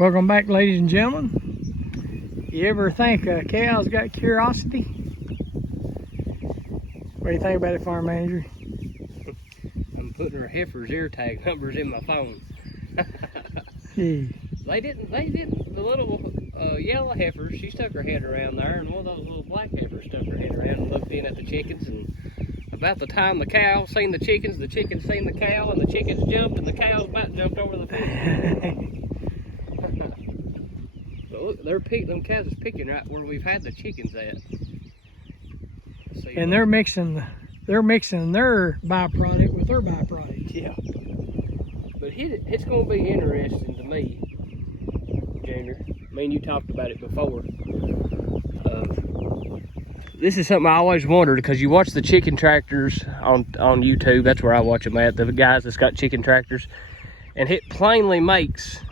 Welcome back, ladies and gentlemen. You ever think a cow's got curiosity? What do you think about it, farm manager? I'm putting her heifer's ear tag numbers in my phone. Yeah. They didn't, the little yellow heifer, she stuck her head around there, and one of those little black heifers stuck her head around and looked in at the chickens, and about the time the cow seen the chickens seen the cow, and the chickens jumped, and the cows about jumped over the fence. But look, them cows is picking right where we've had the chickens at. And they're mixing their byproduct with their byproduct. Yeah. But it's going to be interesting to me, Junior. I mean, you talked about it before. This is something I always wondered, because you watch the chicken tractors on YouTube. That's where I watch them at, the guys that's got chicken tractors, and it plainly makes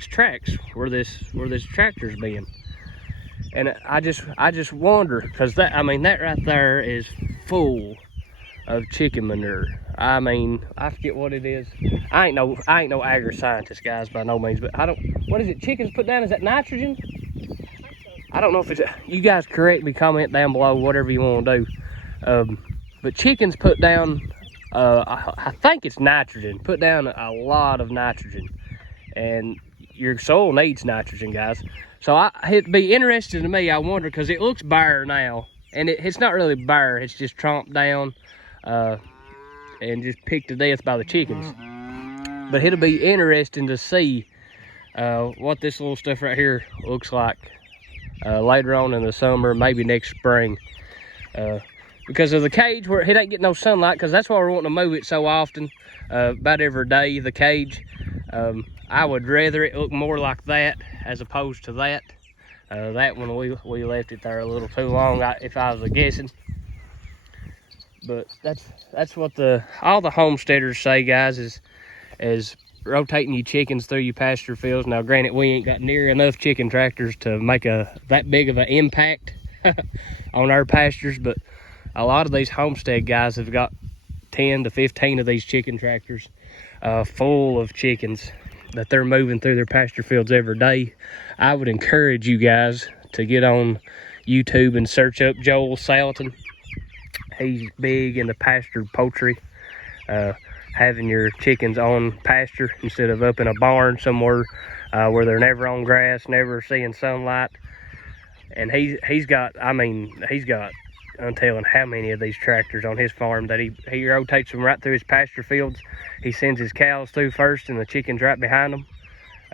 tracks where this tractor's been. And I just wonder, because that right there is full of chicken manure. I mean, I forget what it is. I ain't no agri-scientist, guys, by no means, but what is it chickens put down? Is that nitrogen? I don't know if it's, you guys correct me, comment down below, whatever you want to do. But chickens put down, I think it's nitrogen, put down a lot of nitrogen. And your soil needs nitrogen, guys. So it'd be interesting to me, I wonder, because it looks bare now. And it's not really bare, it's just tromped down and just picked to death by the chickens. But it'll be interesting to see what this little stuff right here looks like later on in the summer, maybe next spring. Because of the cage, where it ain't getting no sunlight, because that's why we're wanting to move it so often, about every day, the cage. I would rather it look more like that as opposed to that. That one we left it there a little too long, if I was guessing. But that's what all the homesteaders say, guys, is rotating your chickens through your pasture fields. Now, granted, we ain't got near enough chicken tractors to make that big of an impact on our pastures, but a lot of these homestead guys have got 10 to 15 of these chicken tractors full of chickens that they're moving through their pasture fields every day. I would encourage you guys to get on YouTube and search up Joel Salatin. He's big in the pasture poultry, having your chickens on pasture instead of up in a barn somewhere where they're never on grass, never seeing sunlight. And he's got untelling how many of these tractors on his farm that he rotates them right through his pasture fields. He sends his cows through first and the chickens right behind them.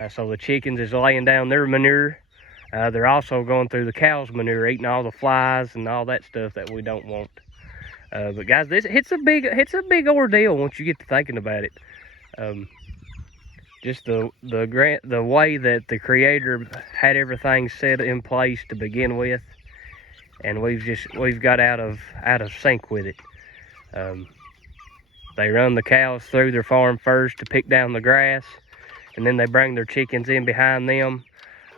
So the chickens is laying down their manure. They're also going through the cows' manure, eating all the flies and all that stuff that we don't want. But guys, it's a big ordeal once you get to thinking about it. Just the way that the Creator had everything set in place to begin with, and we've got out of sync with it. They run the cows through their farm first to pick down the grass, and then they bring their chickens in behind them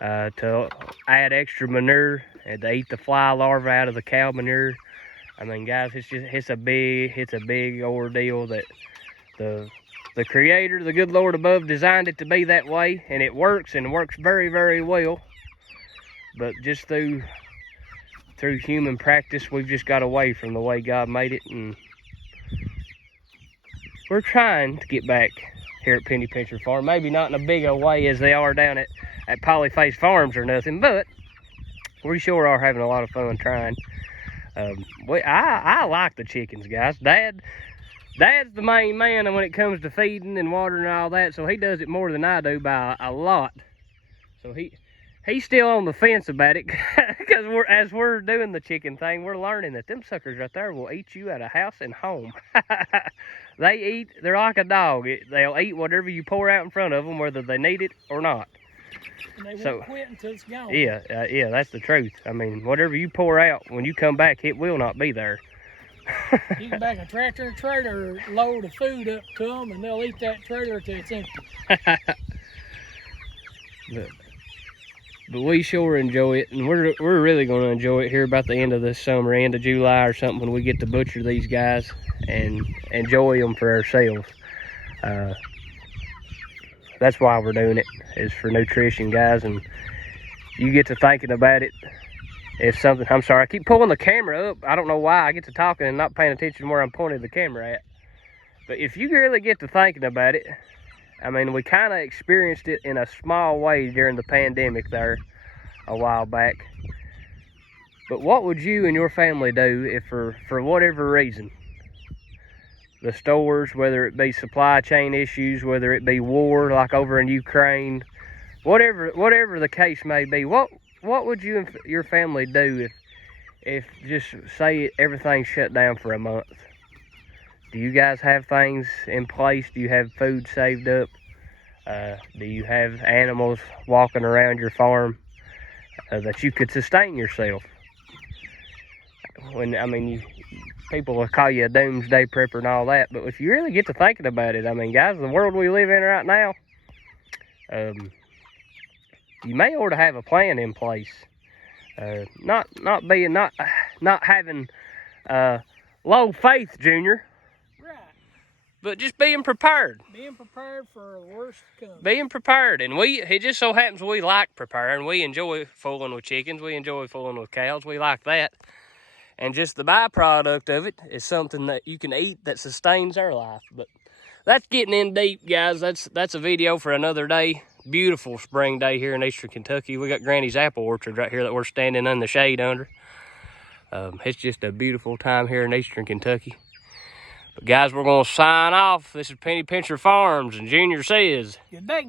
to add extra manure and to eat the fly larvae out of the cow manure. I mean, guys, it's a big ordeal that the Creator, the good Lord above, designed it to be that way, and it works, and works very, very well. But just through human practice, we've just got away from the way God made it, and we're trying to get back here at Penny Pincher Farm. Maybe not in a big a way as they are down at Polyface Farms or nothing, but we sure are having a lot of fun trying. I like the chickens, guys. Dad's the main man when it comes to feeding and watering and all that, so he does it more than I do by a lot. So he's still on the fence about it, because as we're doing the chicken thing, we're learning that them suckers right there will eat you out of house and home. They're like a dog. They'll eat whatever you pour out in front of them, whether they need it or not. And they won't quit until it's gone. Yeah, that's the truth. I mean, whatever you pour out, when you come back, it will not be there. You can back a tractor and trailer load of food up to them, and they'll eat that trailer till it's empty. But we sure enjoy it, and we're really going to enjoy it here about the end of this summer, end of July or something, when we get to butcher these guys and enjoy them for ourselves. that's why we're doing it, is for nutrition, guys. And you get to thinking about it. If something, I'm sorry, I keep pulling the camera up. I don't know why. I get to talking and not paying attention where I'm pointing the camera at. But if you really get to thinking about it, I mean, we kind of experienced it in a small way during the pandemic there a while back. But what would you and your family do if for whatever reason, the stores, whether it be supply chain issues, whether it be war like over in Ukraine, whatever the case may be, what would you and your family do if just say everything shut down for a month? Do you guys have things in place? Do you have food saved up? Do you have animals walking around your farm that you could sustain yourself? When, I mean, people will call you a doomsday prepper and all that, but if you really get to thinking about it, I mean, guys, the world we live in right now, you may ought to have a plan in place. Not having low faith, Junior. Right. But just being prepared. Being prepared for the worst to come. Being prepared. And it just so happens we like preparing. We enjoy fooling with chickens. We enjoy fooling with cows. We like that. And just the byproduct of it is something that you can eat that sustains our life. But that's getting in deep, guys. That's a video for another day. Beautiful spring day here in eastern Kentucky. We got Granny's apple orchard right here that we're standing in the shade under. It's just a beautiful time here in eastern Kentucky. But guys, we're going to sign off. This is Penny Pincher Farms, and Junior says, good day.